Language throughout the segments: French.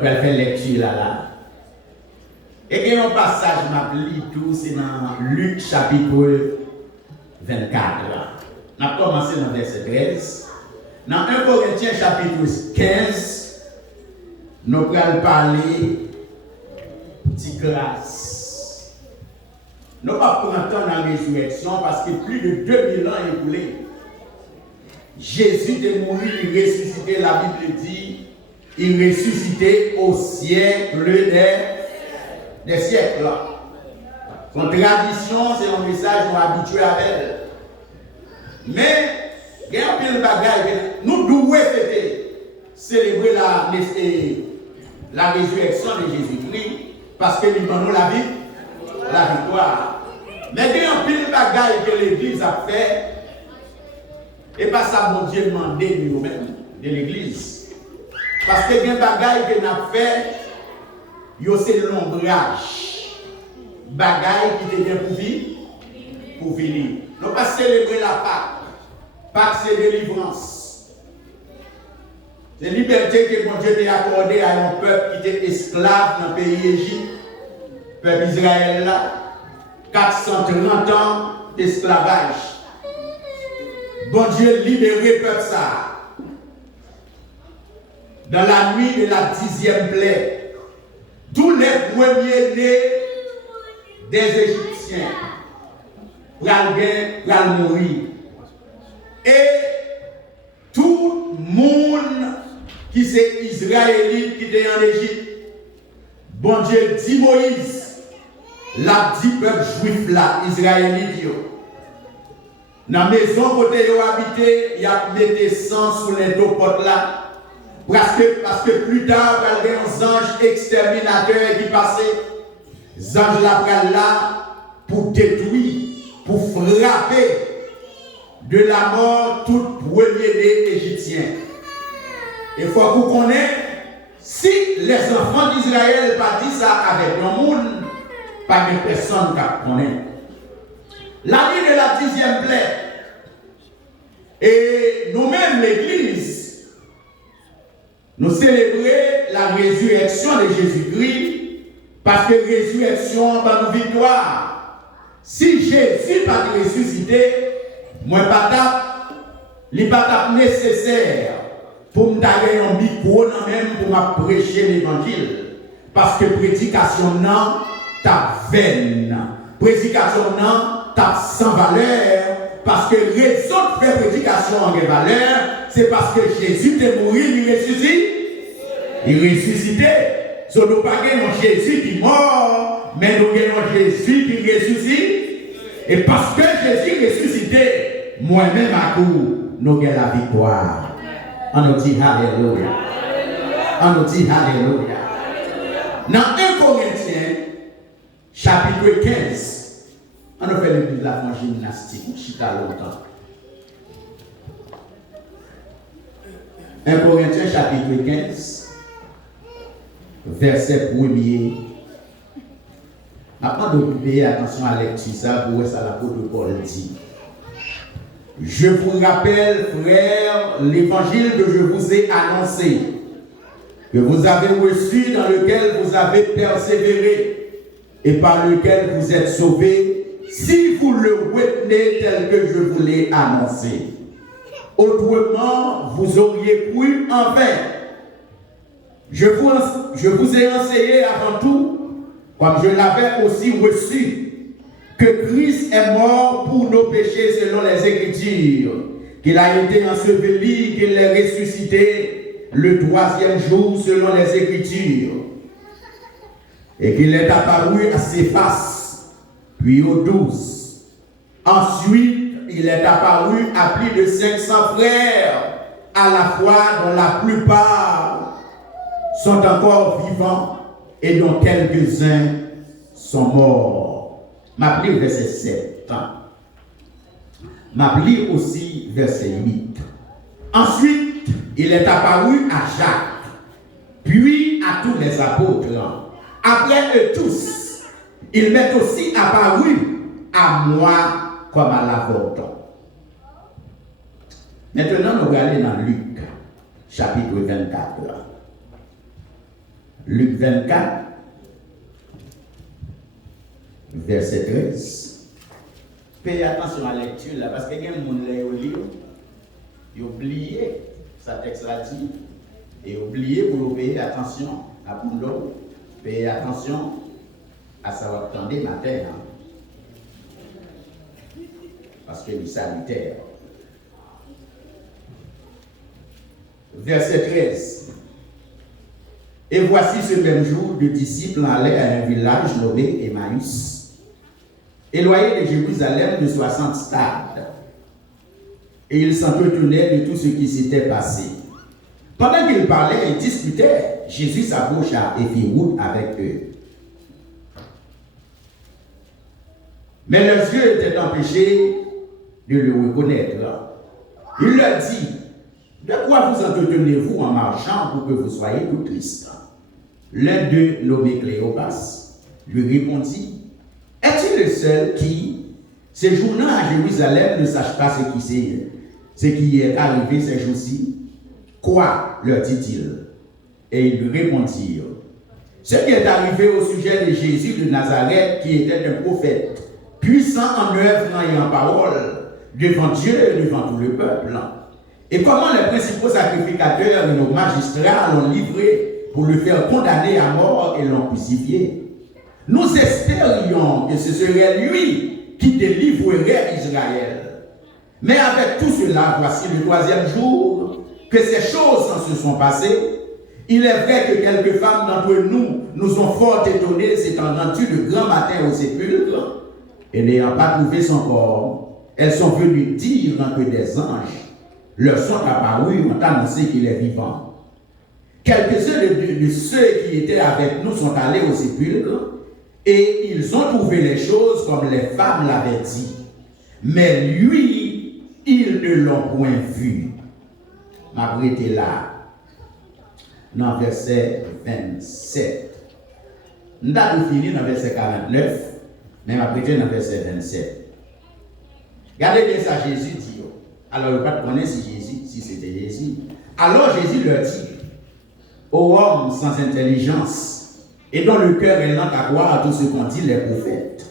pouvons faire lecture là. Et il y a un passage, je lis tout, c'est dans Luc chapitre 24. On a commencé dans verset 13. Dans 1 Corinthiens chapitre 15, nous allons parler de grâce. Nous ne pouvons pas prendre temps dans la résurrection parce que plus de 2000 ans écoulés. Jésus est mort, il est ressuscité, la Bible dit, il est ressuscité au siècle des siècles. Son tradition, c'est un message qu'on est habitué à elle. Mais, il y a un peu de bagaille, nous devons célébrer la résurrection de Jésus-Christ parce que nous donnons la victoire. Mais il y a un peu de bagaille que l'Église a fait. Et pas ça, mon Dieu, demandé nous-mêmes de l'Église. Parce que les bagailles que nous avons fait, c'est l'ombrage. Bagailles qui deviennent pour venir. Nous ne pas célébrer la Pâque. Pâque, c'est délivrance. C'est liberté que mon Dieu a accordée à un peuple qui était esclave dans le pays d'Égypte. Peuple Israël là. 430 ans d'esclavage. Bon Dieu libéré peuple ça. Dans la nuit de la 10e plaie, tous les premiers-nés des Égyptiens pral mourir. Et tout le monde qui c'est Israélite qui était en Égypte, bon Dieu dit Moïse, la dit peuple juif là, Israélite yo. Dans la maison côté où habité, il y a mis sang sur les deux portes là. Parce que plus tard, il y a des anges exterminateurs qui passaient. Les anges là pour détruire, pour frapper de la mort tout premier-né égyptien. Il faut que vous connaissiez, si les enfants d'Israël pas dit ça avec le monde, pas de personne qui connaît. La nuit de la 10e plaie, et nous-mêmes, l'Église, nous célébrons la résurrection de Jésus-Christ parce que résurrection va nous victoire. Si Jésus n'a pas ressuscité, moi il n'est pas nécessaire pour me donner un micro même pour me prêcher l'évangile. Parce que prédication non, ta vaine. Prédication non, ta sans valeur. Parce que raison de faire prédication en valeur, c'est parce que Jésus est mort, il ressuscite. Il ressuscité. Ce n'est pas un Jésus qui est mort, mais nous avons un Jésus qui ressuscite. Et parce que Jésus est ressuscité, moi-même à tout, nous avons la victoire. On nous dit Alléluia. On nous dit Alléluia. Dans 1 Corinthiens, chapitre 15, on a fait le la gymnastique, on chita longtemps. 1 Corinthiens chapitre 15, verset 1er. Avant de payer attention à la lecture, ça, vous voyez ça, l'apôtre Paul dit. Je vous rappelle, frères, l'évangile que je vous ai annoncé, que vous avez reçu, dans lequel vous avez persévéré, et par lequel vous êtes sauvés, si vous le retenez tel que je vous l'ai annoncé. Autrement, vous auriez cru en vain. Je vous ai enseigné avant tout, comme je l'avais aussi reçu, que Christ est mort pour nos péchés selon les Écritures, qu'il a été enseveli, qu'il est ressuscité le 3e jour selon les Écritures, et qu'il est apparu à Céphas, puis aux 12. Ensuite, il est apparu à plus de 500 frères, à la fois dont la plupart sont encore vivants et dont quelques-uns sont morts. M'appeler verset 7. M'appeler aussi verset 8. Ensuite, il est apparu à Jacques, puis à tous les apôtres. Après eux tous, il m'est aussi apparu à moi comme à l'apôtre. Maintenant, nous allons aller dans Luc, chapitre 24. Luc 24, verset 13. Payez attention à la lecture là, parce que il y a des gens qui ont oublié sa texte là dit, et oublié pour payer attention à Poulo, payer attention à ça va attendre matin, hein? Parce que c'est sanitaire. Verset 13. Et voici ce même jour, deux disciples allaient à un village nommé Emmaüs, éloigné de Jérusalem de 60 stades. Et ils s'entretenaient de tout ce qui s'était passé. Pendant qu'ils parlaient et discutaient, Jésus s'approcha et fit route avec eux. Mais leurs yeux étaient empêchés de le reconnaître. Il leur dit, de quoi vous entretenez-vous en marchant pour que vous soyez tout tristes? L'un d'eux, nommé Cléopas, lui répondit, es-tu le seul qui, séjournant à Jérusalem, ne sache pas ce qui est arrivé ces jours-ci? Quoi, leur dit-il? Et ils lui répondirent, ce qui est arrivé au sujet de Jésus de Nazareth, qui était un prophète, puissant en œuvre et en parole, devant Dieu et devant tout le peuple. Et comment les principaux sacrificateurs et nos magistrats l'ont livré pour le faire condamner à mort et l'ont crucifié. Nous espérions que ce serait lui qui délivrerait Israël. Mais avec tout cela, voici le troisième jour que ces choses se sont passées. Il est vrai que quelques femmes d'entre nous ont fort étonnés s'étant rendues le grand matin au sépulcre et n'ayant pas trouvé son corps, elles sont venues dire que des anges leur sont apparus, ont annoncé qu'il est vivant. Quelques-uns de ceux qui étaient avec nous sont allés au sépulcre et ils ont trouvé les choses comme les femmes l'avaient dit. Mais lui, ils ne l'ont point vu. M'arrêtez là, dans verset 27. Nous avons fini dans verset 49, mais m'arrêtez dans verset 27. Regardez bien ça, Jésus dit. Alors, il ne peut pas connaître si c'était Jésus. Alors Jésus leur dit, ô homme sans intelligence, et dont le cœur est lent à croire à tout ce qu'ont dit les prophètes,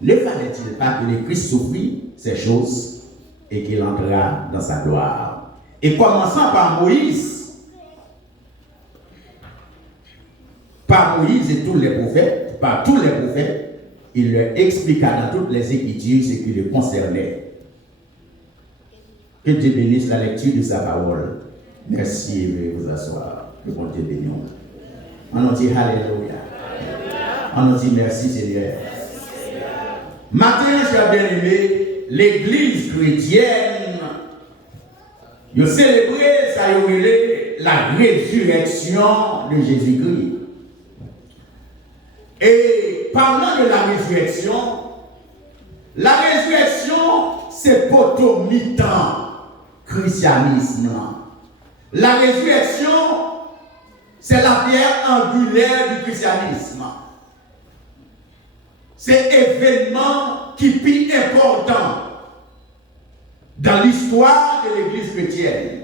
ne fallait-il pas que le Christ souffrit ces choses et qu'il entrera dans sa gloire? Et commençant par Moïse et tous les prophètes, par tous les prophètes, il leur expliqua dans toutes les Écritures ce qui le concernait. Que Dieu bénisse la lecture de sa parole. Merci et veuillez vous asseoir. Que bon Dieu bénisse. On nous dit Alléluia. On nous dit merci Seigneur. Matin, chers bien-aimés, l'Église chrétienne a célébré la résurrection de Jésus-Christ. Et parlant de la résurrection, c'est potomitan christianisme. La résurrection, c'est la pierre angulaire du christianisme. C'est événement qui est plus important dans l'histoire de l'Église chrétienne.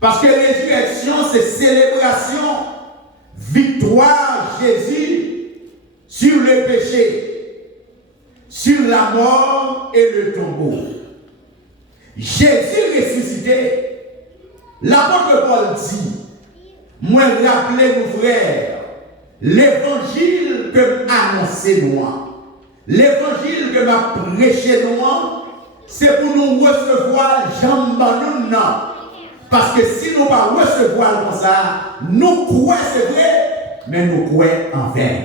Parce que résurrection, c'est célébration, victoire Jésus sur le péché, sur la mort et le tombeau. Jésus ressuscité, l'apôtre Paul dit, moi rappelez nos frères, l'évangile que m'a annoncé moi, l'évangile que m'a prêché moi, c'est pour nous recevoir jambes non. Parce que si nous ne pas recevoir comme ça, nous croyons c'est vrai, mais nous croyons en vain.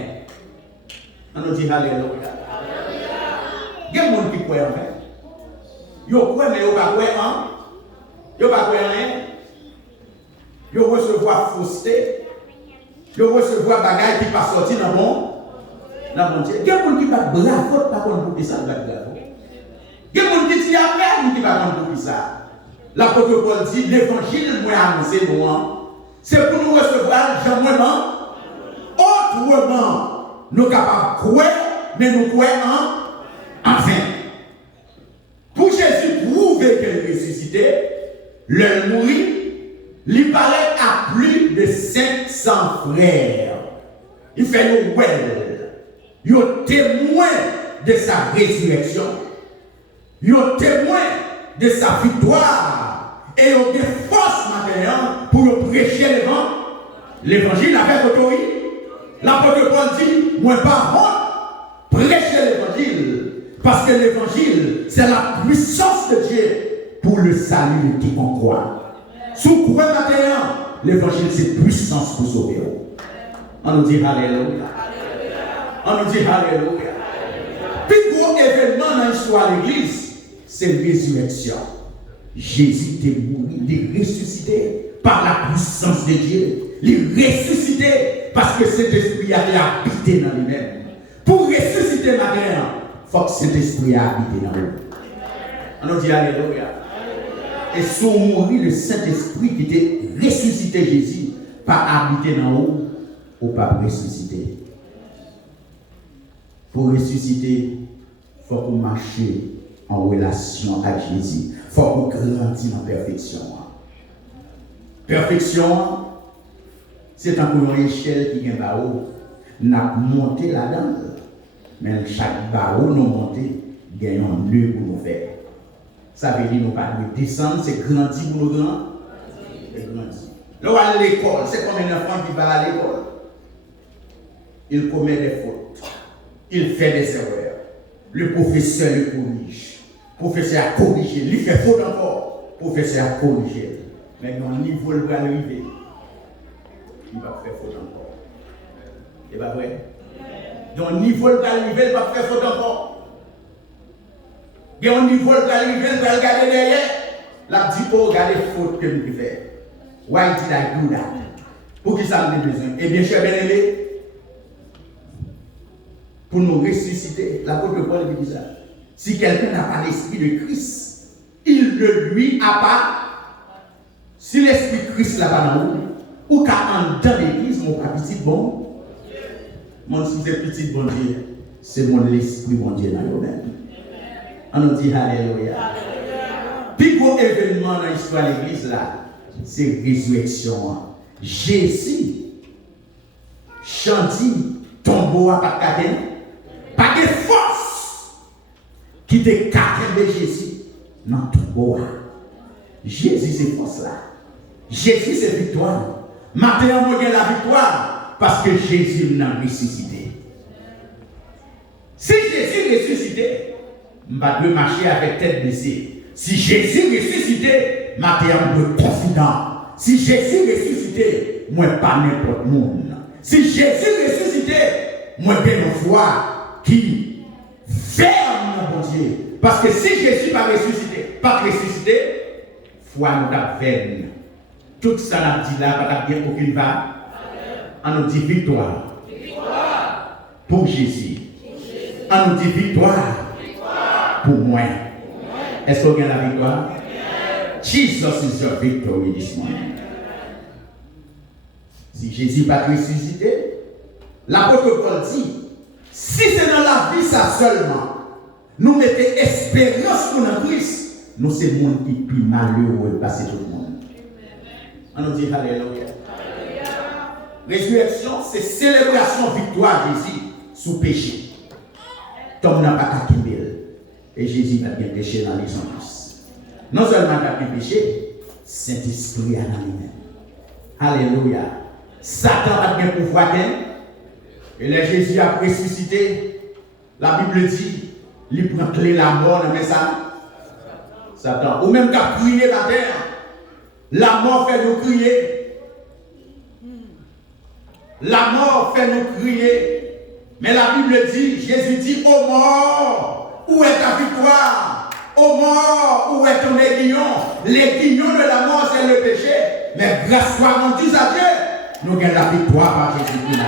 On nous dit Alléluia. Il y a des gens qui croient en vain. Ils croient, mais ils ne croient pas en. Ils ne croient pas en rien. Ils recevoir fausseté. Ils recevoir bagaille qui ne pas sortir dans le monde. Il y a des gens qui ne pas bravo, pas pour ça, bravo. Il y a des gens qui disent Amen, qui ne pas pour ça. L'apôtre Paul dit, l'évangile moi annoncé nous, c'est pour nous recevoir jamais. Autrement, nous sommes capables de croire, mais nous croyons en vain. Pour Jésus prouver qu'il est ressuscité, le mourir, il paraît à plus de 500 500 frères. Il fait nous well. Il est témoin de sa résurrection. Il est témoin de sa victoire. Et il a des forces maintenant pour prêcher l'évangile avec autorité. L'apôtre Paul dit, moi par honte, prêcher l'évangile. Parce que l'évangile, c'est la puissance de Dieu pour le salut de quiconque croit. Sous quoi maintenant, l'évangile, c'est puissance pour sauver. On nous dit Alléluia. On nous dit Alléluia. Plus gros événement dans l'histoire de l'Église, c'est la résurrection. Jésus est mort, il est ressuscité par la puissance de Dieu. Il est ressuscité parce que cet esprit a habité dans lui-même. Pour ressusciter maintenant, il faut que cet esprit a habité dans nous. On nous dit Alléluia. Et son mourir, le Saint-Esprit qui était ressuscité Jésus, pas habité dans nous, ou pas ressuscité. Pour ressusciter, il faut qu'on marche en relation avec Jésus. Il faut qu'on grandisse en perfection. Perfection, c'est un peu une échelle qui vient là-haut. Nous avons monté là-dedans. Mais chaque barreau nous monter, il y a un lieu pour nous faire. Ça veut dire que nous ne pas descendre, c'est grandir pour nous grands. C'est grandir. Là où à l'école, c'est comme un enfant qui va à l'école. Il commet des fautes. Il fait des erreurs. Le professeur le corrige. Le professeur a corrigé. Il fait faute encore. Le professeur a corrigé. Maintenant, le niveau va arriver. Il va faire faute encore. C'est pas vrai? Donc, le niveau va arriver, il va faire faute encore. Et au niveau va arriver, il va regarder derrière. La dit, oh, regardez les fautes que nous faisons. Why did I do that? Pour qui ça me besoin? Eh bien, cher bien-aimé, pour nous ressusciter, l'apôtre Paul dit ça. Si quelqu'un n'a pas l'esprit de Christ, il ne lui a pas. Si l'esprit de Christ n'a pas dans nous, ou qu'à dans l'église, mon petit bon. Mon si c'est petit bon Dieu, c'est mon esprit bon Dieu dans nous-mêmes. On nous dit Alléluia. Puis gros événement dans l'histoire de l'église là, c'est résurrection. Jésus, chanti, tombeau à pas de pas de force qui te cache de Jésus dans tombeau. Jésus c'est force là. Jésus c'est victoire. Maintenant, on a la victoire parce que Jésus n'a ressuscité. Si Jésus ressuscité, on va marcher avec tête baissée. Si Jésus ressuscité, maintenant on est confident. Si Jésus ressuscité, moi pas n'importe monde. Si Jésus ressuscité, moi j'ai une foi qui ferme mon Dieu. Parce que si Jésus pas ressuscité, foi nous a ferme. Tout ça n'a dit là, pas bien pour qu'il va. On nous dit victoire. Pour Jésus. On nous dit victoire. Pour moi. Est-ce qu'on a la victoire? Jesus is your victory this morning. Si Jésus n'a pas ressuscité, l'apôtre Paul dit, si c'est dans la vie ça seulement, nous mettons espérance pour notre Christ, nous c'est le monde qui est plus malheureux de passer tout le monde. On nous dit Alléluia. Résurrection, c'est célébration victoire Jésus sous péché. Tom n'a pas qu'à et Jésus n'a bien péché dans les hommes. Non seulement n'a bien péché, Saint-Esprit a dans lui-même. Alléluia. Satan a bien pouvoir et le Jésus a ressuscité. La Bible dit, il prend clé la mort dans ça. Satan. Ou même qu'à crier la terre. La mort fait nous crier. La mort fait nous crier. Mais la Bible dit, Jésus dit, ô mort, où est ta victoire? Ô mort, où est ton aiguillon? L'aiguillon de la mort, c'est le péché. Mais grâce soit rendue à Dieu, nous avons la victoire par Jésus-Christ.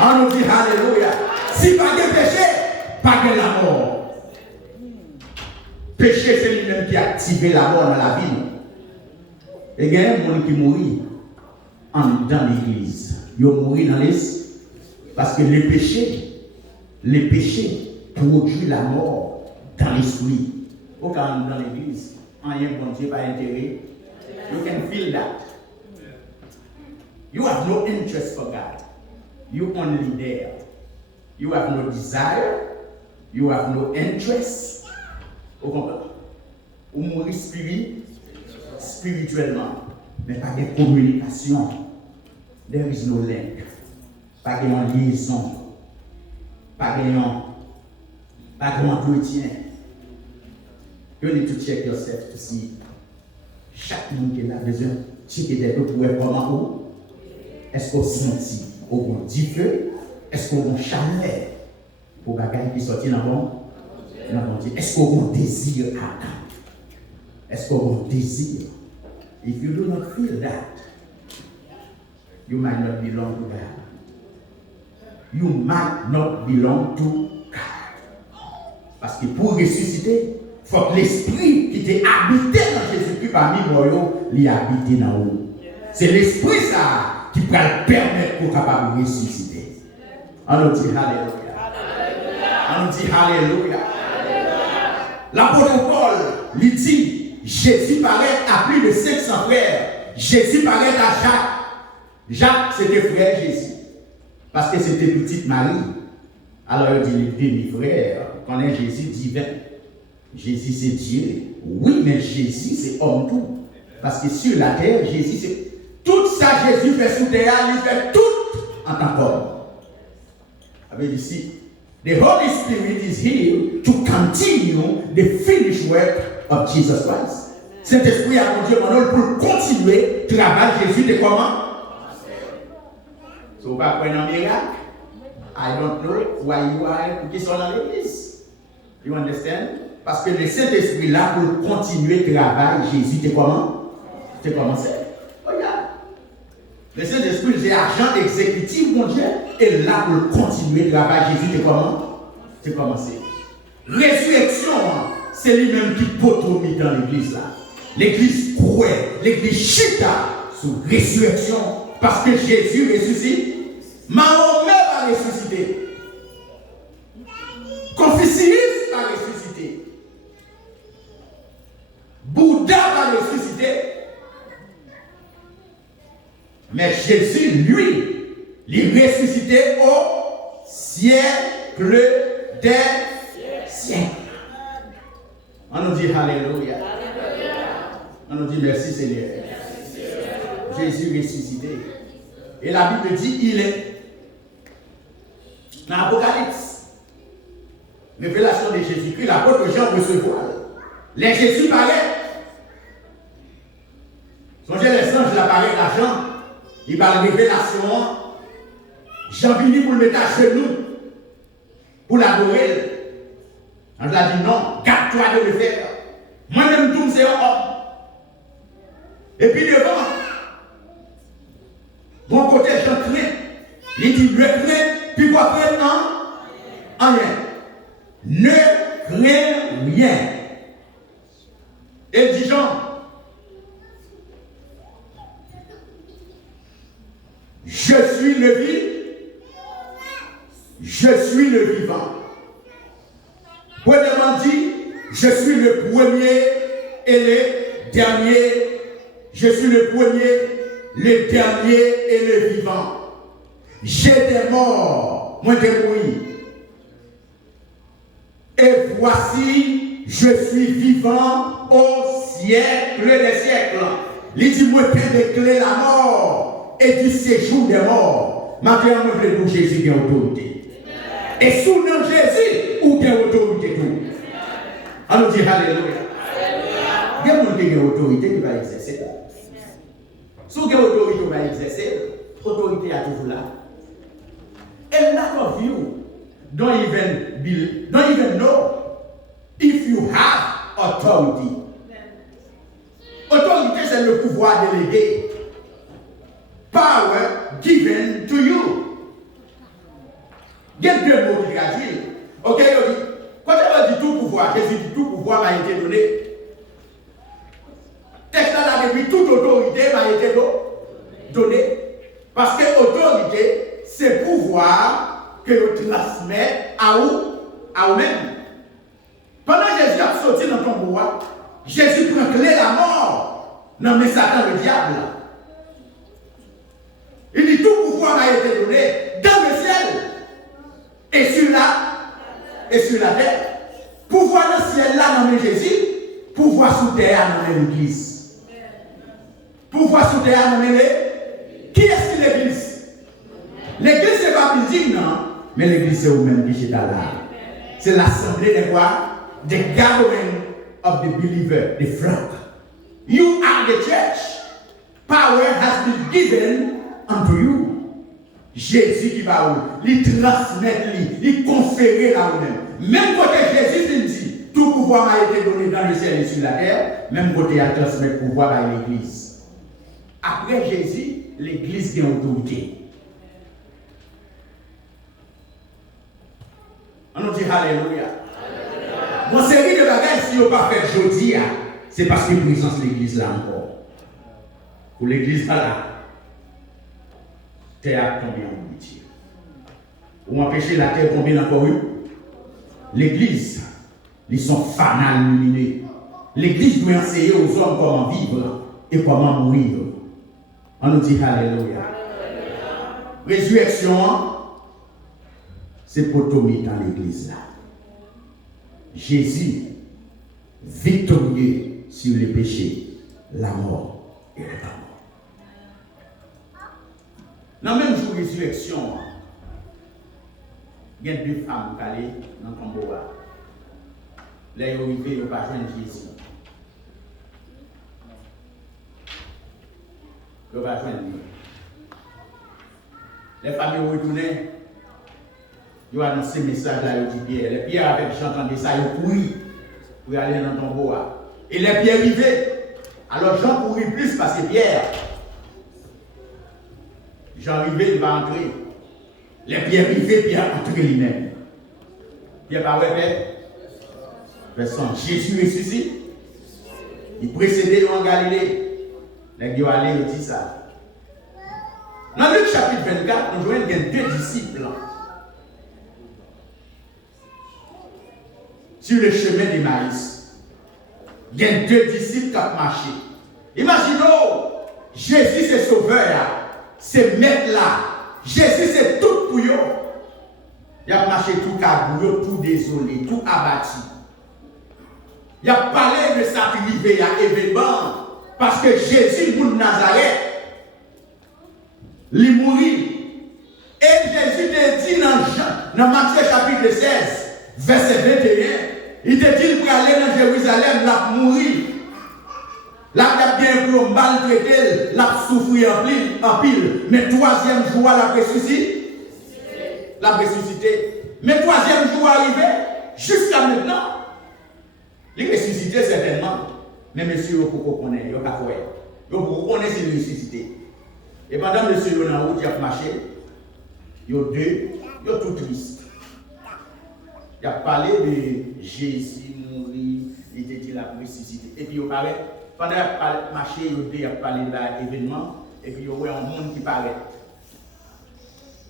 On nous dit Alléluia. Si pas de péché, pas de la mort. Péché, c'est lui-même qui a activé la mort dans la vie. Et il y a des gens qui mourent dans l'église. Ils mourent dans l'église parce que les péchés produisent la mort dans l'esprit. Au cas où dans l'église, rien bon Dieu pas intérêt. You can feel that. You have no interest for God. You only there. You have no desire. You have no interest. Vous comprenez? Vous mourrez spirituellement, mais pas de communication. There is no link. Pas de liaison. Pas de entretien. You need to check yourself to see. Chaque monde qui a besoin de checker des peu pour voir comment vous. Est-ce qu'on sentit au bon du feu? Est-ce qu'on a chaleur pour bagaille qui sortit dans bon Dieu? Est-ce qu'on a désir à Adam? Est-ce qu'on a désir? If you do not feel that, you might not belong to God. You might not belong to God. Parce que pour ressusciter, il faut que l'esprit qui t'est habité dans Jésus-Christ parmi nous, l'y habite dans vous. C'est l'esprit ça qui peut le permettre pour capable de ressusciter. On nous dit Alléluia. On nous dit Alléluia. L'apôtre Paul lui dit, Jésus paraît à plus de 500 frères. Jésus paraît à Jacques. Jacques, c'était frère Jésus. Parce que c'était petite Marie. Alors il dit, les demi-frères, quand est Jésus divin. Jésus c'est Dieu. Oui, mais Jésus c'est homme tout. Parce que sur la terre, Jésus c'est... Tout ça, Jésus fait sous terre, il fait tout en tant qu'homme. Avec ici, the Holy Spirit is here to continue the finished work of Jesus Christ. Saint-Esprit a conduit mon pour continuer le travail de Jésus de comment? So, pas prendre un miracle. I don't know why you are qui sont dans l'église. You understand? Parce que le Saint-Esprit là pour continuer le travail, Jésus te comment? Tu commencé. Regarde. Le Saint-Esprit, c'est agent exécutif, mon Dieu, et là pour continuer le travail, Jésus te comment? Tu commencé. Résurrection, c'est lui-même qui potomie dans l'église là. L'église croit, l'église chita sous résurrection, parce que Jésus ressuscite. Mahomet va ressusciter. Confucius va ressusciter. Bouddha va ressusciter. Mais Jésus, lui, il ressuscité au siècle des siècles. On nous dit Alléluia. On nous dit merci Seigneur. Jésus ressuscité. Et la Bible dit il est. Dans l'Apocalypse, révélation de Jésus-Christ, l'apôtre Jean recevoir. Les Jésus paraît. Songez les anges, il apparaît d'argent. Il parle de révélation. Jean venu pour le mettre à genoux, pour l'adorer. On lui a dit non, garde-toi de le faire. Moi-même, tout c'est un homme. Et puis devant, mon côté, Jean crains. Il dit, ne crains, puis quoi craindre? Rien. Ne crains rien. Et dit Jean, je suis le vivant. Je suis le vivant. Premièrement dit, je suis le premier et le dernier. Je suis le premier, le dernier et le vivant. J'étais mort, moi j'ai mouru. Et voici, je suis vivant au siècle des siècles. Il dit, moi j'ai déclaré la mort et du séjour des morts. Maintenant, moi je veux dire Jésus qui a autorité. Et sous le nom de Jésus, où il y a autorité tout. On nous dit Alléluia. Il y a un monde qui a autorité qui va exercer. Si vous avez autorité qui va exercer, l'autorité est toujours là. A lot of you don't even know if you have authority. Autorité, c'est le pouvoir délégué. Power given to you. Il y a deux mots qui traduisent. Ok, quand on dit tout pouvoir, Jésus dit tout pouvoir m'a été donné. Texte là, depuis toute autorité m'a été donnée. Parce que autorité, c'est pouvoir que l'on transmet à vous-même. Pendant que Jésus a sorti dans ton pouvoir, Jésus prend clé la mort. Non, mais Satan, le diable. Il dit tout pouvoir m'a été donné dans le ciel et sur la terre. Pouvoir dans le ciel là nommé Jésus, pouvoir sous terre nommé l'Église. Pouvoir sous terre nommé qui est-ce l'Église? L'Église c'est pas musique non, mais l'Église c'est vous-même qui est là. C'est l'assemblée des quoi? The gathering of the believer, the flock. You are the church. Power has been given unto you. Jésus qui va où? Il transmet, il confère là où même. Même côté Jésus dit, tout pouvoir m'a été donné dans le ciel et sur la terre, même côté à transmettre pouvoir à l'Église. Après Jésus, l'Église qui a autorité. On nous dit Alléluia. Mon série de bagages, si on n'a pas fait aujourd'hui, c'est parce que présence de l'Église là encore. Pour l'Église là, terre combien on dit? Ou empêcher la terre combien encore eu? L'Église, ils sont fanales lumineux. L'Église doit enseigner aux hommes comment vivre et comment mourir. On nous dit Alléluia. Résurrection, c'est pour tomber dans l'Église là. Jésus, victorieux sur les péchés, la mort et la mort. Dans le même jour de résurrection, il y a deux femmes qui allaient dans le tombeau. Là, ils ont arrivé, ils n'ont pas joint Jésus. Ils n'ont pas joint lui. Les familles ont retourné. Ils ont annoncé le message là, ils ont dit Pierre. Les Pierre, avec qui j'entendais ça, ils ont couru pour aller dans le tombeau. Et les Pierre arrivaient. Alors Jean courait plus parce que Pierre. Jean arrivé, il va entrer. Les Pierre arrivaient, Pierre entrer lui-même. Pierre pas ouais, personne. Jésus ressuscite. Il précédait en Galilée. Les gens allaient, ils disent ça. Dans Luc chapitre 24, nous voyons qu'il y a deux disciples. Sur le chemin d'Emmaüs, il y a deux disciples qui ont marché. Imaginons, Jésus c'est sauveur, c'est maître là. Jésus c'est tout pour eux. Il a marché tout cabouillot, tout désolé, tout abattu. Il a parlé de sa arrivée à événement parce que Jésus, le Nazareth, il mourit. Et Jésus te dit dans Matthieu chapitre 16, verset 21, il te dit pour aller dans Jérusalem, l'a mourir. Là, il a bien pour maltraiter, l'a souffrir en pile. Mais troisième jour, l'a ressuscité. L'a ressuscité. Mais troisième jour arrivé, jusqu'à maintenant, il est ressuscité certainement. Mais monsieur, vous connaissez, il n'y a pas de vous connaissez s'il est ressuscité. Et pendant monsieur est en route, il a marché, il y a deux, il y a tout triste. Il a parlé de Jésus mourir, il était dit la ressuscité. Et puis il paraît, pendant qu'il a marché, il a parlé de l'événement, et puis il y a un monde qui paraît.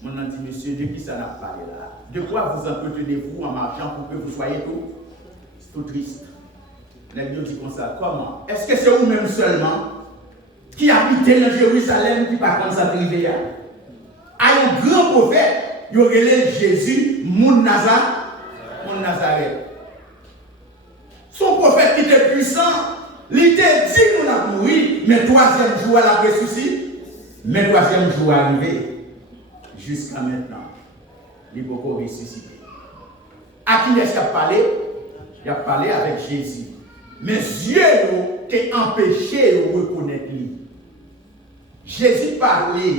Mon a dit, monsieur, de qui ça n'a parlé là? De quoi vous entretenez-vous en marchant pour que vous soyez tout triste? Les gens disent comme ça, comment? Est-ce que c'est vous-même seulement qui habitez dans Jérusalem qui par contre ça privé? À un grand prophète, il y aurait Jésus, mon Nazareth. Son prophète qui était puissant, il était dit qu'on a mouru, mais troisième jour, elle a ressuscité. Mais troisième jour arrivé, jusqu'à maintenant, il est beaucoup ressuscité. À qui est-ce qu'il a parlé? Il a parlé avec Jésus. Mais Dieu t'a empêché de reconnaître lui. Jésus parlait,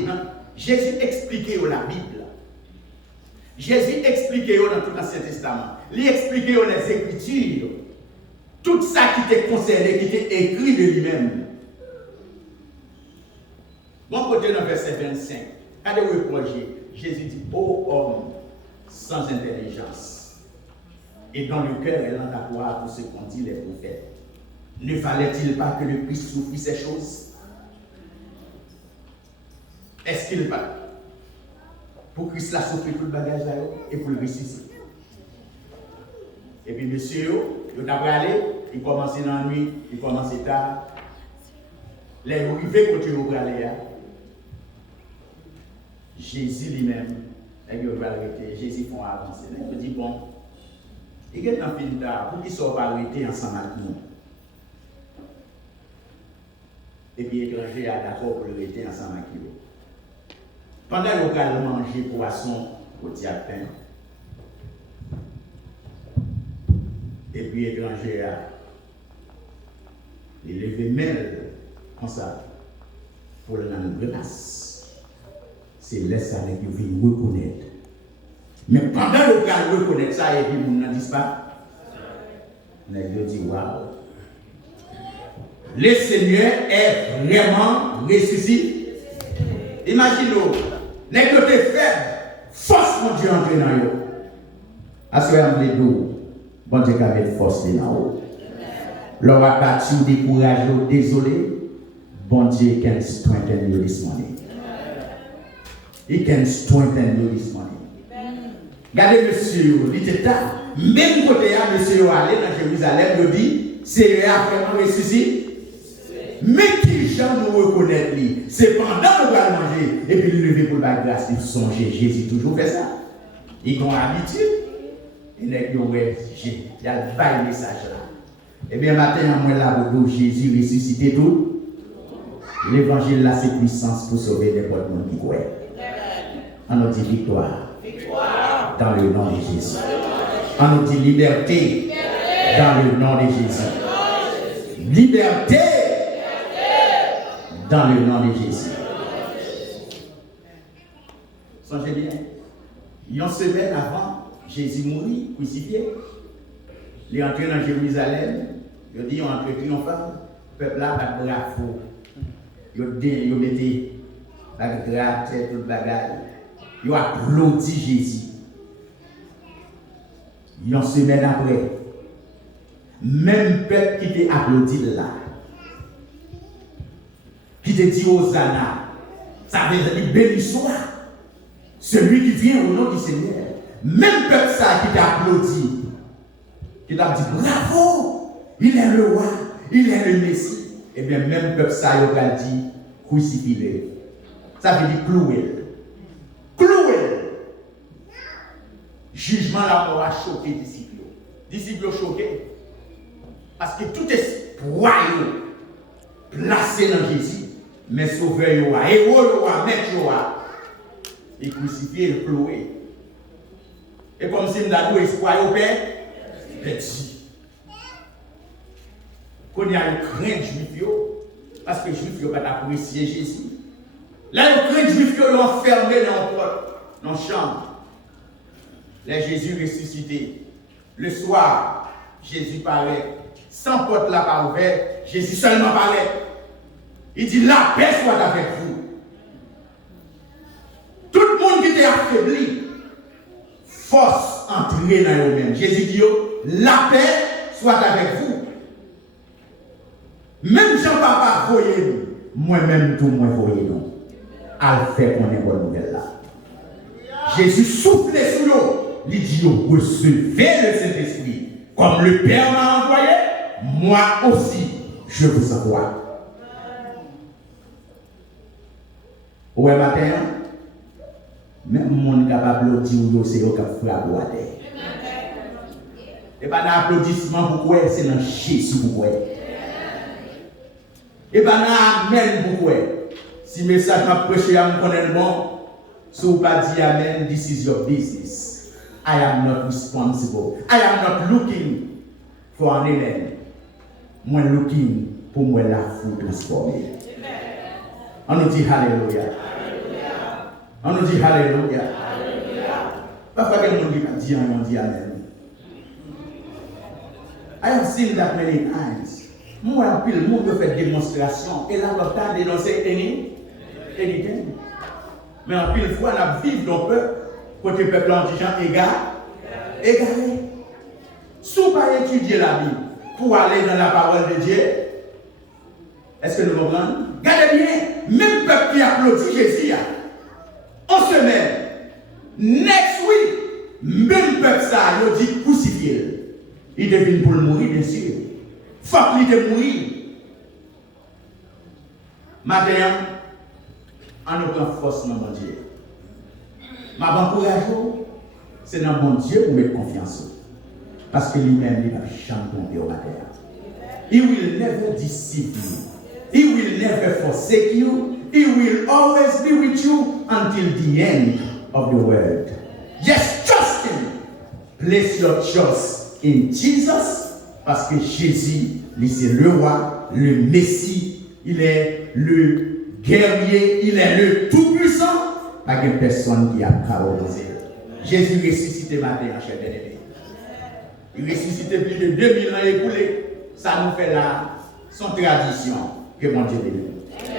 Jésus expliquait la Bible. Jésus expliquait dans tout l'Ancien Testament. Il expliquait les Écritures. Tout ça qui était concerné, qui était écrit de lui-même. Bon côté dans verset 25, regardez le projet. Jésus dit, ô homme sans intelligence, et dans le cœur est l'indatoire pour ce qu'ont dit les prophètes. Ne fallait-il pas que le Christ souffrisse ces choses? Est-ce qu'il va? Pour Christ l'a souffert tout le bagage là et pour le ressusciter. Et puis monsieur, il a allé, il commençait dans la nuit, il commençait tard. Les arrivés quand il a allé, Jésus lui-même, il va arrêter, Jésus font avancer. Il dit bon, il y a un film d'art pour qu'ils soient arrêtés ensemble avec nous. Et puis l'étranger a d'accord pour le arrêter ensemble avec nous. Pendant qu'il a mangé poisson au diapin, et puis l'étranger a levé mêle comme ça pour le grâce. C'est là ça que vous venez reconnaître. Mais pendant le cas de reconnaître ça, et puis vous n'en dites pas, on a dit waouh. Le Seigneur est vraiment ressuscité. Imaginez-vous, les côtés faibles, force mon Dieu entrer dans eux. Assoyez-vous les deux, bon Dieu qui a mis force dans eux. L'on va battu, découragé, désolé, bon Dieu can strengthen you this morning. He can strengthen you this morning. Regardez monsieur, il était là, même côté là, monsieur allé dans Jérusalem, il dit, c'est là vraiment ressuscité. Mais qui gens nous reconnaître lui, c'est pendant que nous allons manger, et puis le lever pour la grâce, il songe, Jésus toujours fait ça. Ils ont l'habitude, il y a le bail message là. Et bien, matin, moi là, pour Jésus ressuscité tout, l'évangile là, c'est puissance pour sauver n'importe qui croit. On nous dit victoire. Dans le nom de Jésus. On nous dit liberté. Dans le nom de Jésus. Liberté. Dans le nom de Jésus. Songez bien. Une semaine avant, Jésus mourit, crucifié. Il est entré dans Jérusalem. Il dit, on entre triomphant. Le peuple là, pas de bravo. Il mettait la gratte, toute la bagaille. Il a applaudi Jésus. Une semaine après, même peuple qui t'a applaudi là, qui te dit Hosanna, ça veut dire béni soit celui qui vient au nom du Seigneur. Même peuple ça qui t'a applaudi, qui t'a dit bravo, il est le roi, il est le Messie. Et bien même peuple ça, il a dit crucifié. Ça veut dire cloué. Cloué. Jugement là, on va choquer les disciples. Les disciples choqués. Parce que tout espoir placé dans Jésus. Mais sauveur, héros, maître, il crucifié, il cloué. Et comme si nous avons espoir au Père, petit. Quand il y a une crainte juive, parce que les juifs n'ont pas apprécié Jésus. Là, les craintes juifs l'ont enfermé dans la chambre. Là, Jésus ressuscité. Le soir, Jésus paraît. Sans porte là pas ouverte, Jésus seulement paraît. Il dit la paix soit avec vous. Tout le monde qui était affaibli, force entrer dans eux-mêmes. Jésus dit la paix soit avec vous. Même Jean-Papa voyez moi-même tout moi voyez nous. À faire qu'on ait bonne nouvelle là. Jésus soufflait sur nous. Il dit recevez le Saint-Esprit. Comme le Père m'a envoyé, moi aussi je vous envoie. Ouais, matin, même mon capable de dire c'est eux qui frappent à terre. Et pas d'applaudissement pourquoi c'est dans Jésus pourquoi. Et pas d'amen pourquoi. Si le message m'a prêché à me connaître bon, si vous pas dit amen, this is your business. I am not responsible. I am not looking for an amen. Moi looking pour moi la foule transformée. On nous dit Alléluia. On nous dit Alléluia. Parfois, quelqu'un dit on dit Amen. I have seen that many times. Moi, le monde fait démonstration et là, on a dénoncé anything. Mais en pile fois, on a vécu dans le peuple, côté peuple anti-gens égaré. Si on pas étudier la Bible pour aller dans la parole de Dieu, est-ce que nous comprenons? Regardez bien, même peuple qui applaudit Jésus, en semaine, next week, même peuple ça, il dit crucifié. Il devine pour le mourir, bien sûr. Faut qu'il te mourir. Matin, on nous prend force, mon Dieu. Ma encourage, c'est dans mon Dieu pour mettre confiance. Parce que lui-même, il va jamais tomber au terre. He will never deceive you. He will never forsake you. He will always be with you until the end of the world. Just trust him. Place your trust in Jesus. Parce que Jésus, lui, c'est le roi, le Messie. Il est le guerrier. Il est le tout-puissant. Pas une personne qui a caractérisé. Jésus ressuscité matin en chair bien-aimé. Il ressuscité plus de 2000 ans écoulés. Ça nous fait là son tradition. Que mon Dieu bénisse.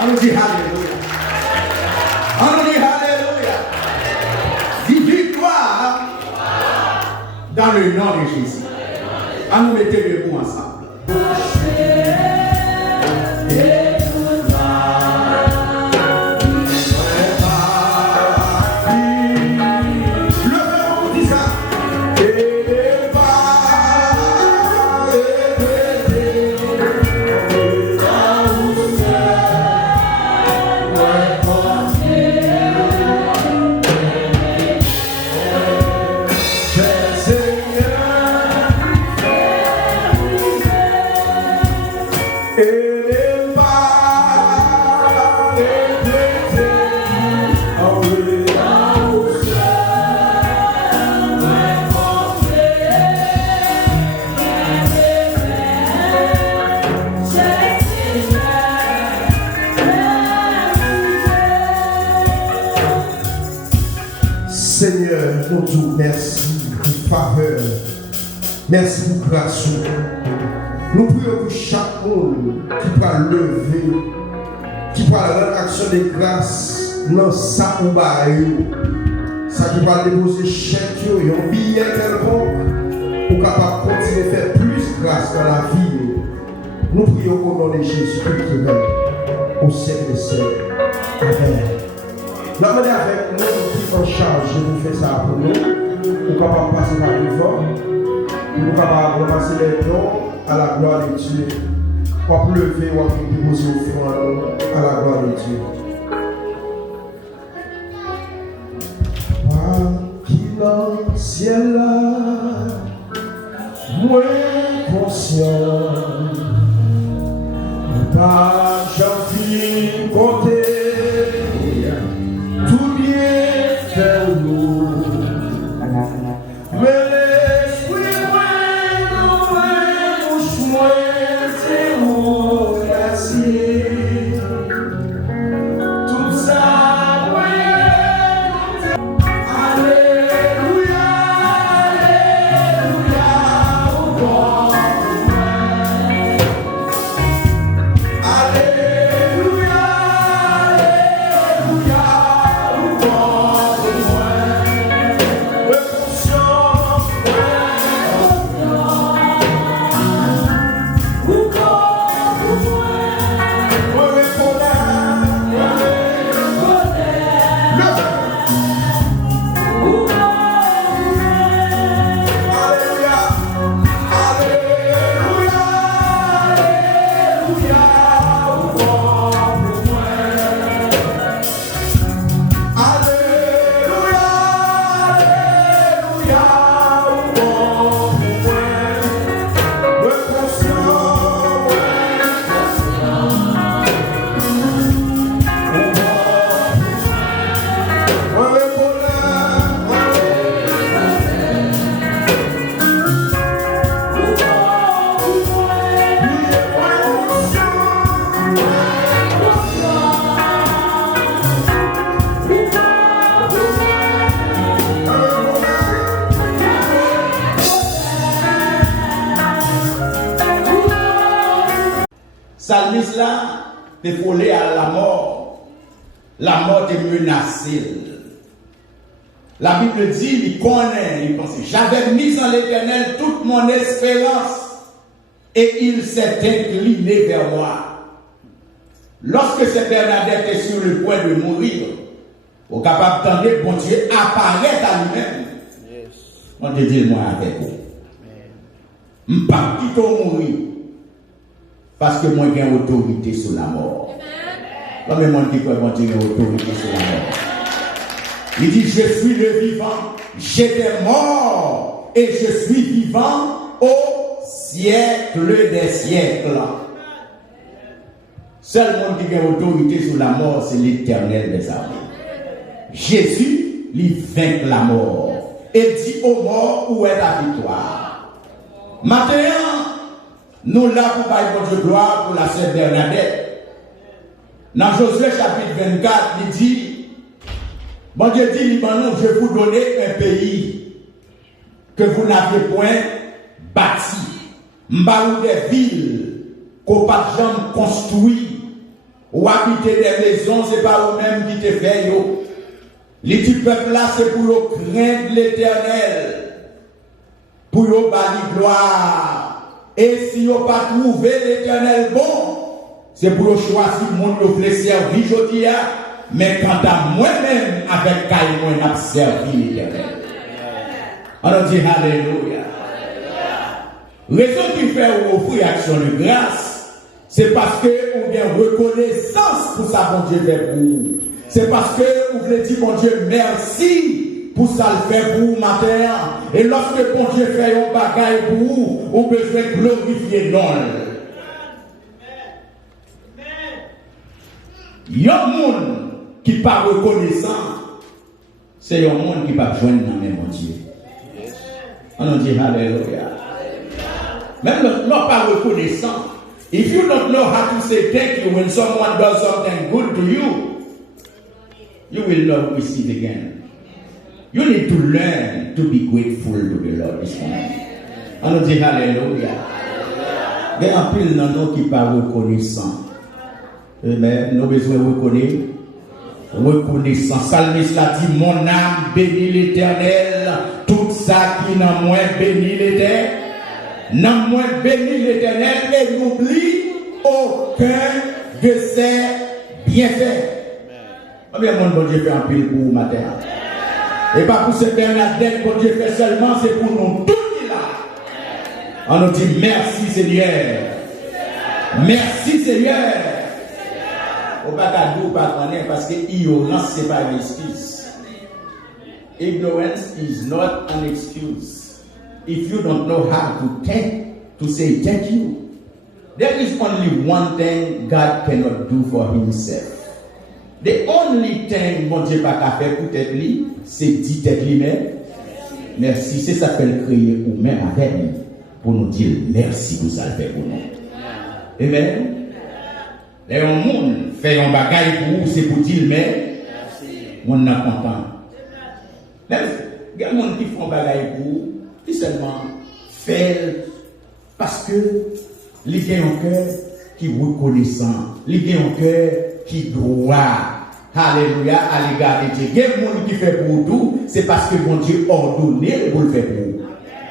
On nous dit Alléluia. On nous dit Alléluia. Dis victoire dans le nom de Jésus. On nous mettait debout ensemble. Seigneur, nous disons merci pour faveur, merci pour grâce. Nous prions pour chaque monde qui va lever, qui va rendre action de grâce dans sa ou ça qui va déposer chèque, un billet quelconque pour capable continuer à faire plus grâce dans la vie. Nous prions au nom de Jésus-Christ, au siècle des siècles. Amen. La manière avec nous qui en charge, je vous fais ça pour nous. Nous capable de passer par devant. Nous capable de passer les dons à la gloire de Dieu. Pour lever ou pour déposer offrande à la gloire de Dieu. Quoi qu'il en ciel là, moi conscient, pas j'en compter. Salmis là, t'es frôlé à la mort. La mort est menacée. La Bible dit, il connaît, il pense, j'avais mis en l'Éternel toute mon espérance et il s'est incliné vers moi. Lorsque cette Bernadette est sur le point de mourir, au capable d'entendre, bon Dieu apparaît à lui-même. On te dit, moi avec vous. Je ne peux pas mourir. Parce que moi j'ai une autorité sur la mort. Comme le monde qui peut continuer autorité sur la mort. Il dit, je suis le vivant, j'étais mort et je suis vivant au siècle des siècles. Seul monde qui a autorité sur la mort, c'est l'Éternel des armées. Jésus, il vainc la mort. Et dit aux morts, où est ta victoire? Maintenant, nous là pour bailler votre gloire pour la sœur Bernadette. Dans Josué chapitre 24, il dit, bon Dieu dit, Libanon, je vais vous donner un pays que vous n'avez point bâti. M'baou des villes qu'on pas jamais construit ou habiter des maisons, c'est pas vous-même qui te fait yo. Les petits peuples là, c'est pour vous craindre l'Éternel, pour vous bâtir gloire. Et si vous pas trouvé l'Éternel bon, c'est pour vous choisir mon vous servir aujourd'hui, mais quant à moi-même, avec Caïn, moi, j'ai servi l'Éternel. On dit Alléluia. Raison qui fait offrir action de grâce, c'est parce que vous avez reconnaissance pour ça, bon Dieu fait pour vous. C'est parce que vous voulez dire, bon Dieu, merci pour ça le fait pour vous matin. Et lorsque bon Dieu fait un bagage pour vous, vous besoin de glorifier non. Il y a un monde qui n'est pas reconnaissant, c'est un monde qui va joindre dans le même Dieu. On dit Alléluia. Même not pas reconnaissant. If you don't know how to say thank you when someone does something good to you, you will not receive again. You need to learn to be grateful to the Lord this morning. On dit Alléluia. Il y a un pile dans nous qui n'est pas reconnaissant. Amen. Nous avons besoin de reconnaître. Reconnaissance. Salmiste l'a dit, mon âme bénit l'Éternel. Tout ça qui n'a moins béni l'Éternel. N'a moins béni l'Éternel et n'oublie aucun de ses bienfaits. Combien de monde bon Dieu fait un pile pour vous matin? Et pas pour ce Bernadette, bon Dieu fait seulement, c'est pour nous tous qui là. On nous dit merci Seigneur. Merci Seigneur. Au bagadou, pas connaître parce que ignorance, c'est pas une excuse. Ignorance is not an excuse. If you don't know how to say thank you, there is only one thing God cannot do for himself. The only thing mon Dieu pas faire pour tête lui, c'est dire tête lui-même merci. C'est ça qu'elle créer ou même avec nous pour nous dire merci pour ça le fait pour nous. Amen. Et un monde fait un bagage pour vous, c'est pour dire mais on n'est pas content. Il y a des gens qui font un bagage pour vous, qui seulement fait parce que il y a un cœur qui est reconnaissant, il y a un cœur qui doit, alléluia, à l'égard de Dieu. Il y a des gens qui fait pour tout, c'est parce que mon Dieu ordonné pour le faire pour vous.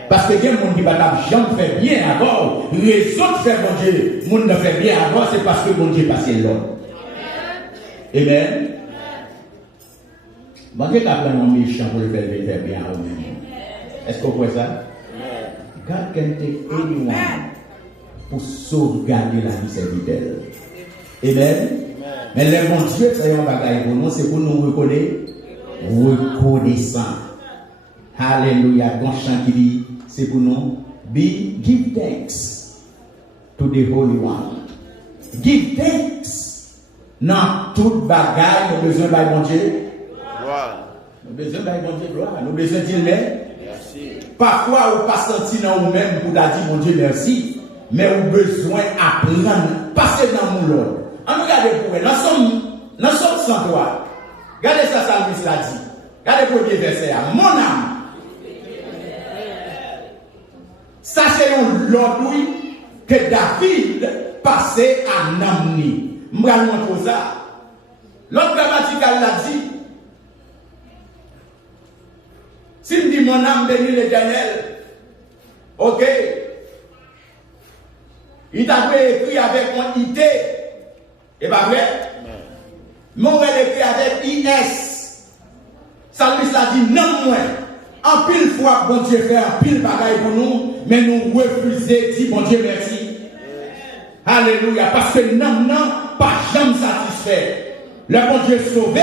Parce que il y a des gens qui ne jamais fait bien avant, raison de faire mon Dieu, mon ne fait bien avant, c'est parce que mon Dieu passe l'homme. Amen. Mon Dieu n'a pas un méchant pour le faire bien à vous-même. Est-ce qu'on voit ça? God can take anyone pour sauvegarder la vie serviteur. Amen. Mais le bon Dieu fait un bagage pour nous, c'est pour nous reconnaissant. Alléluia. Dans chant qui dit, c'est pour nous give thanks to the Holy One. Give thanks. Dans tout bagage, nous avons besoin de bon Dieu. Nous avons besoin de bon Dieu. Nous avons besoin de dire merci. Parfois, on pas senti dans nous-mêmes pour dire mon Dieu merci, mais on a besoin d'apprendre, passer dans mon lot. On regarde pour nous, nous sommes sans toi. Regardez ça, Salmiste l'a dit. Regardez le premier verset. Mon âme, sachez l'aujourd'hui que David passait à Namni. Je vais vous montrer ça. L'autre grammatical l'a dit. Si je dis mon âme bénit l'Éternel, ok, il t'a écrit avec mon IT, et pas vrai? Mon écrit avec IS. Salmiste a dit non moins. En pile fois, bon Dieu fait un pile bagaille pour nous, mais nous refusons de dire bon Dieu merci. Alléluia. Parce que non, pas jamais satisfait. Le bon Dieu sauvé,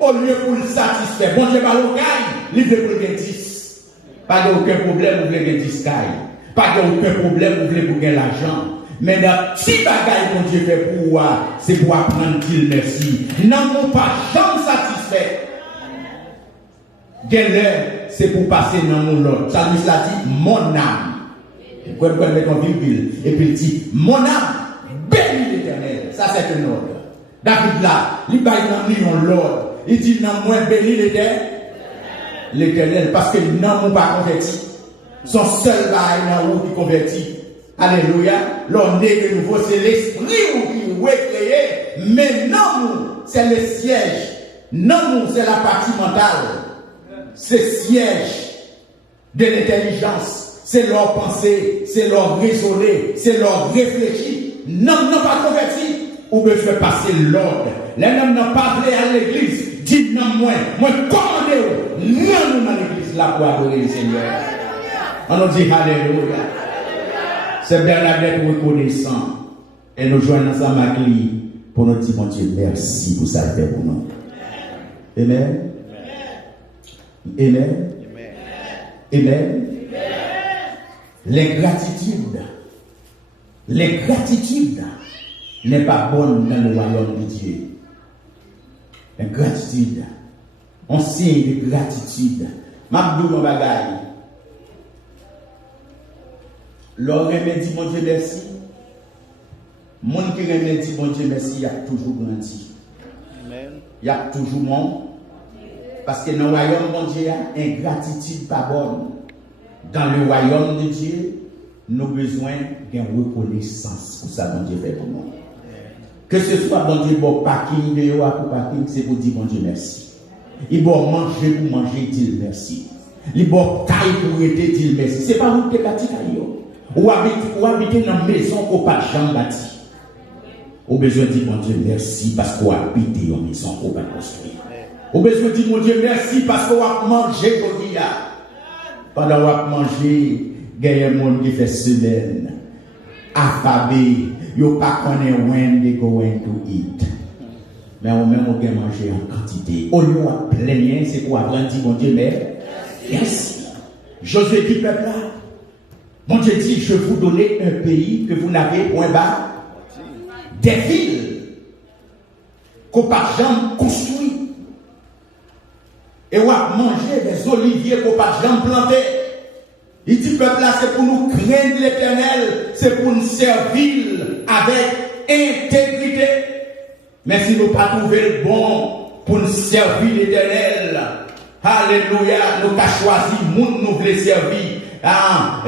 au lieu pour le satisfaire. Bon Dieu, pas le caille, il veut pour le 10. Pas aucun problème, vous voulez 10 caille. Pas aucun problème, vous voulez pour gagner l'argent. Mais dans si bagaille que Dieu fait pour vous, c'est pour apprendre qu'il merci. Non, pas jamais satisfait. C'est pour passer dans mon lot. Ça lui a dit mon âme. Quand on met en virgule, et puis il dit mon âme, bénis l'Éternel. Ça c'est un ordre. David là, il va dans l'ordre. Il dit non, moi bénis l'Éternel. Parce que non, mon pas converti. Son seul bail dans où qui convertit. Alléluia. L'on est de nouveau, c'est l'esprit qui est créé. Mais non, c'est le siège. Non, c'est la partie mentale. C'est siège de l'intelligence. C'est leur pensée, c'est leur raisonner, c'est leur réfléchir. Non, pas converti. Ou bien je vais passer l'ordre. Les hommes n'ont pas appelé à l'église. Dites non, moi commandez-vous. Non, dans l'église là pour adorer le Seigneur. On nous dit Alléluia. C'est Bernadette reconnaissant. Et nous joignons ensemble avec lui pour nous dire, mon Dieu, merci pour ça fait pour nous. Amen. Amen. Amen. L'ingratitude n'est pas bonne dans le royaume de Dieu. L'ingratitude, on signe de gratitude. M'abdou mon bagaille. L'homme dit mon Dieu merci. Mon qui dit mon Dieu merci, il y a toujours grandi. Amen. Il y a toujours mon. Parce que dans le royaume de Dieu, ingratitude pas bonne. Dans le royaume de Dieu, nous avons besoin d'une reconnaissance pour ça, mon Dieu fait pour nous. Que ce soit, mon Dieu, bon parking, de pour parking, c'est pour dire, mon Dieu, merci. Il va manger pour manger, dit merci. Il va taille pour aider, dit merci. Ce n'est pas vous qui êtes bâti, ou habiter dans une maison qu'on n'a pas de chambre bâtie. Au besoin de dire, mon Dieu, merci, parce qu'on habite dans une maison qu'on n'a pas construite. Au besoin de dire, mon Dieu, merci, parce qu'on a mangé aujourd'hui. Pendant qu'on a mangé, il y a un monde qui fait semaine, affamé, il n'y a pas connaît when they going to eat. Mais on même on a mangé en quantité. Au lieu de plaigner, c'est pour apprendre, dire, mon Dieu, mais merci. Josué dit, peuple là, mon Dieu dit, je vais vous donner un pays que vous n'avez point bas, des villes qu'on n'a pas jamais construit. Et on a mangé des oliviers qu'on n'a pas jamais planté. Il dit, peuple là, c'est pour nous craindre l'Éternel, c'est pour nous servir avec intégrité. Mais si nous n'avons pas trouvé le bon pour nous servir l'Éternel, alléluia, nous avons choisi le monde nous voulons servir.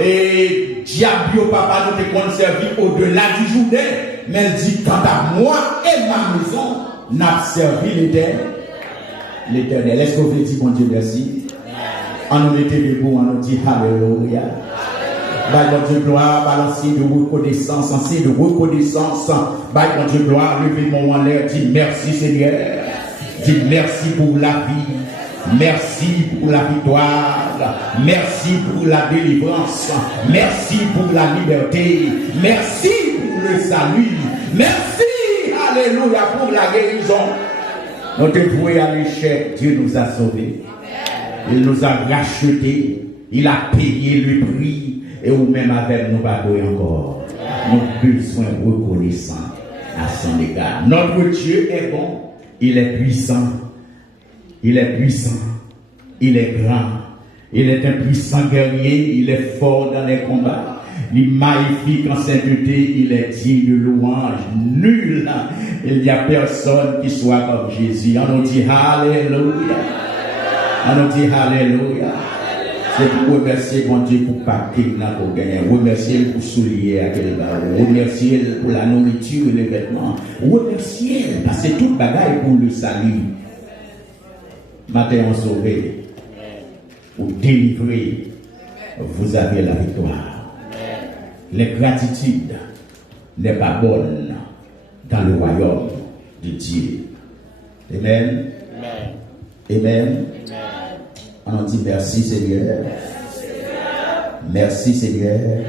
Et diable, papa, nous te servir au-delà du Jourdain. Mais il dit, quant à moi et ma maison, nous avons servi l'Éternel. Est-ce que vous dites, mon Dieu, merci? On nous était debout, on nous dit, alléluia. By mon Dieu, gloire, balancer de reconnaissance, en signe de reconnaissance. By mon Dieu, gloire, levez mon en l'air, dit merci Seigneur. Dit merci pour la vie. Merci pour la victoire, merci pour la délivrance, merci pour la liberté, merci pour le salut, merci, alléluia, pour la guérison. Notre voué à l'échec, Dieu nous a sauvés, il nous a rachetés, il a payé le prix, et nous-mêmes avec nous batons encore. Nous besoin reconnaissants à son égard. Notre Dieu est bon, il est puissant. Il est puissant, il est grand, il est un puissant guerrier, il est fort dans les combats, il est magnifique en sainteté, il est digne de louange, nul, il n'y a personne qui soit comme Jésus. On nous dit Alléluia, on nous dit Alléluia. C'est pour remercier mon Dieu pour paquet pour gagner, remercier pour soulier à quel barreau, remercier pour la nourriture et les vêtements, remercier parce que toute bagaille pour le salut. Matin on sauvé, ou délivré, vous avez la victoire. L'ingratitude n'est pas bonne dans le royaume de Dieu. Amen. Amen. On dit merci Seigneur. Merci Seigneur.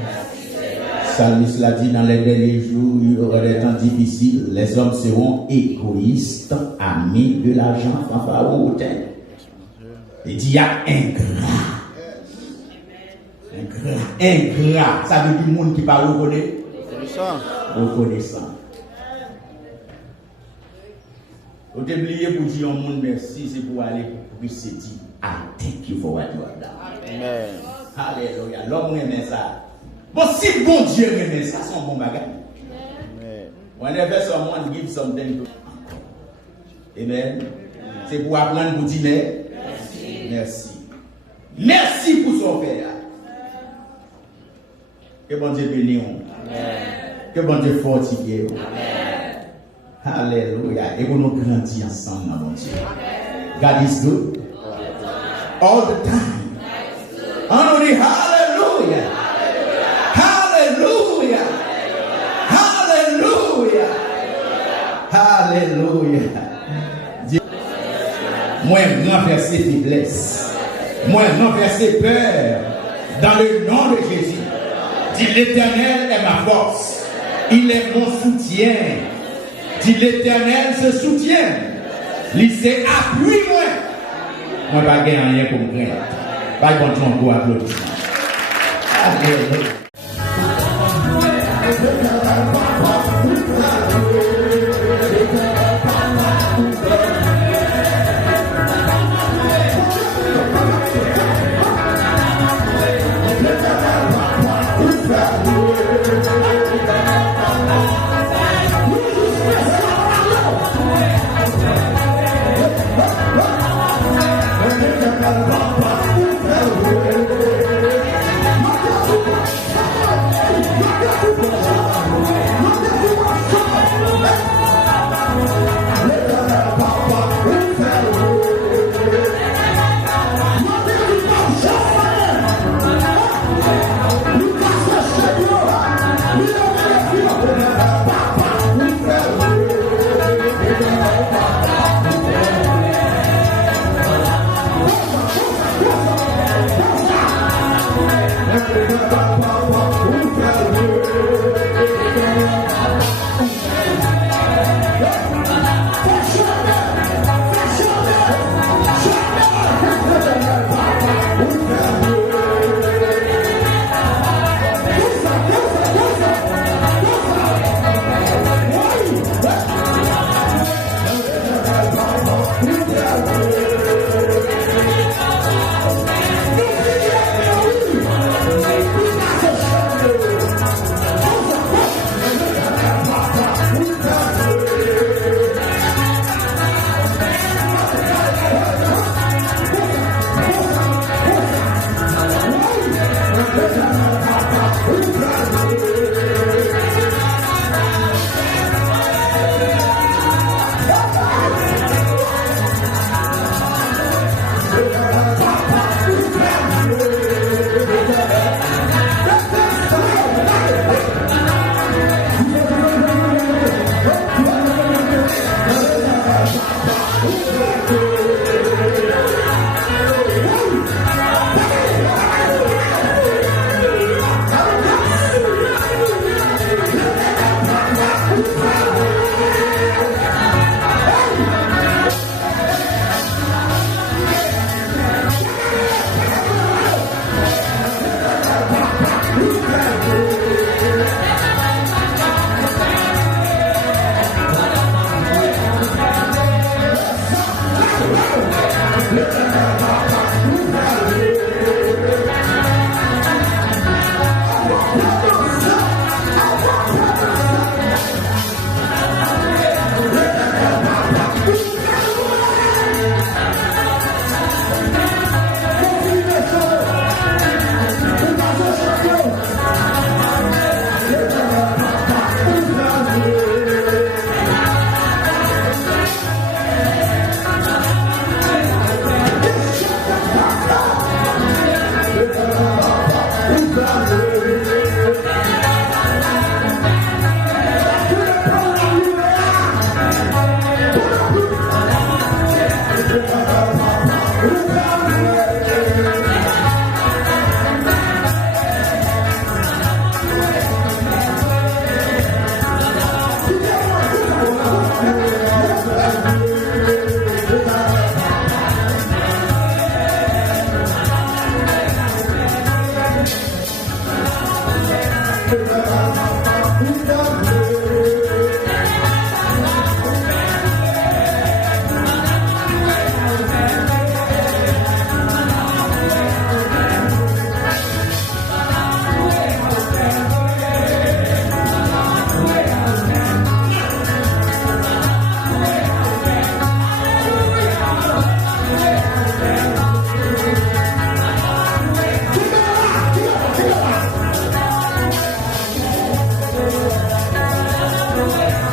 Psalmiste l'a dit, dans les derniers jours, il y aura des temps difficiles. Les hommes seront égoïstes, amis de l'argent, fanfaron, hautain. Il dit, il y a ingrat. Ingrat. Ça veut dire le monde qui parle reconnaissant. Vous oubliez pour dire au monde merci, c'est pour aller pour se dire, I thank you for what you have done. Amen. Alléluia. L'homme aime ça. Bon, si bon Dieu aime ça, c'est un bon bagage. Amen. Whenever someone gives something to Amen. C'est pour apprendre pour dire merci. Merci pour son père. Que bon Dieu bénisse. Que bon Dieu fortifie. Alléluia. Et pour nous grandir ensemble, mon Dieu. God is good. All the time. Hallelujah. Hallelujah. Hallelujah. Hallelujah. Moi, renverser faiblesse. Moi, renverser peur. Dans le nom de Jésus. Dis l'Éternel est ma force. Il est mon soutien. Dis l'Éternel se soutient. Il s'est appuyé moi. Moi, pas gagner rien pour me craindre. Pas bon temps pour applaudir. Alléluia.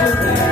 Hallelujah.